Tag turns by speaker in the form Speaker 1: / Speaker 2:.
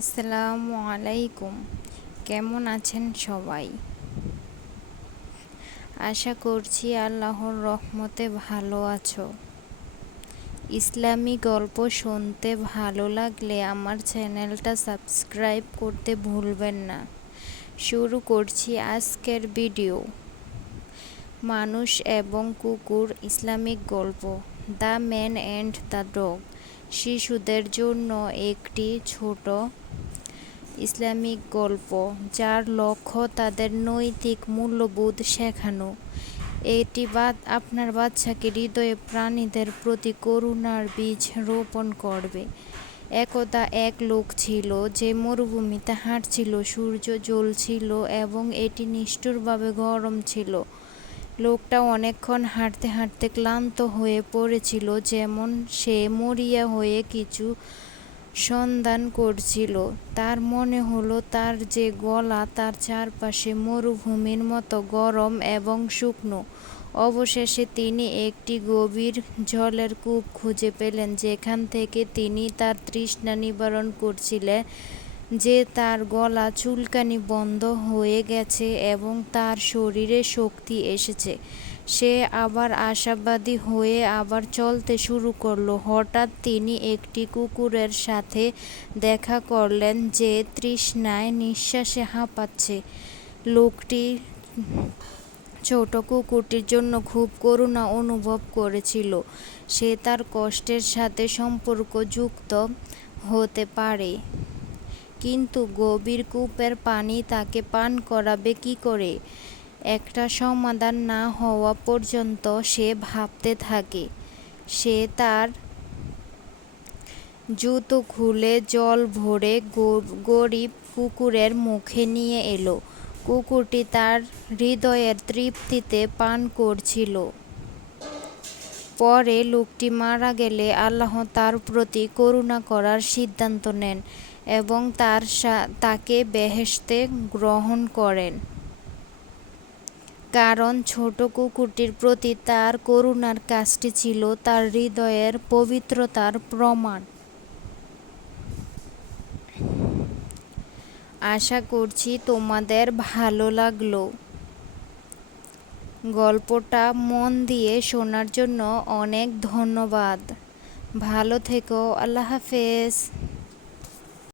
Speaker 1: আসসালামু আলাইকুম। কেমন আছেন সবাই? আশা করছি আল্লাহর রহমতে ভালো আছো। ইসলামী গল্প শুনতে ভালো লাগলে আমার চ্যানেলটা সাবস্ক্রাইব করতে ভুলবেন না। শুরু করছি আজকের ভিডিও। মানুষ এবং কুকুর ইসলামিক গল্প। The man and the dog. শিশুদের জন্য একটি ছোট ইসলামিক গল্প, যার লক্ষ্য তাদের নৈতিক মূল্যবোধ শেখানো। এটি বাদ আপনার বাচ্চাকে হৃদয়ে প্রাণীদের প্রতি করুণার বীজ রোপণ করবে। একদা এক লোক ছিল যে মরুভূমিতে হাঁটছিল, সূর্য জ্বলছিল এবং এটি নিষ্ঠুরভাবে গরম ছিল। লোকটা অনেকক্ষণ হাঁটতে হাঁটতে ক্লান্ত হয়ে পড়েছিল, যেমন সে মরিয়া হয়ে কিছু সন্ধান করছিল। তার মনে হলো তার যে গলা তার চারপাশে মরুভূমির মতো গরম এবং শুকনো। অবশেষে তিনি একটি গভীর জলের কূপ খুঁজে পেলেন, যেখান থেকে তিনি তার তৃষ্ণা নিবারণ করছিলেন, যে তার গলা চুলকানি বন্ধ হয়ে গেছে এবং তার শরীরে শক্তি এসেছে। সে আবার আশাবাদী হয়ে আবার চলতে শুরু করল। হঠাৎ তিনি একটি কুকুরের সাথে দেখা করলেন যে তৃষ্ণায় নিঃশ্বাসে হাঁপাচ্ছে। লোকটি ছোট কুকুরটির জন্য খুব করুণা অনুভব করেছিল। সে তার কষ্টের সাথে সম্পর্ক যুক্ত হতে পারে। কিন্তু গভীর কূপের পানি তাকে পান করাবে কি করে? একটা সমাধান না হওয়া পর্যন্ত সে ভাবতে থাকে। সে তার জুতো খুলে জল ভরে গরিব কুকুরের মুখে নিয়ে এলো। কুকুরটি তার হৃদয়ের তৃপ্তিতে পান করছিল। পরে লোকটি মারা গেলে আল্লাহ তার প্রতি করুণা করার সিদ্ধান্ত নেন এবং তার তাকে বেহেশতে গ্রহণ করেন। কারণ ছোট কুকুরটির প্রতি তার করুণার কাজটি ছিল তার হৃদয়ের পবিত্রতার প্রমাণ। আশা করছি তোমাদের ভালো লাগল। গল্পটা মন দিয়ে শোনার জন্য অনেক ধন্যবাদ। ভালো থেকো, আল্লাহ হাফেজ।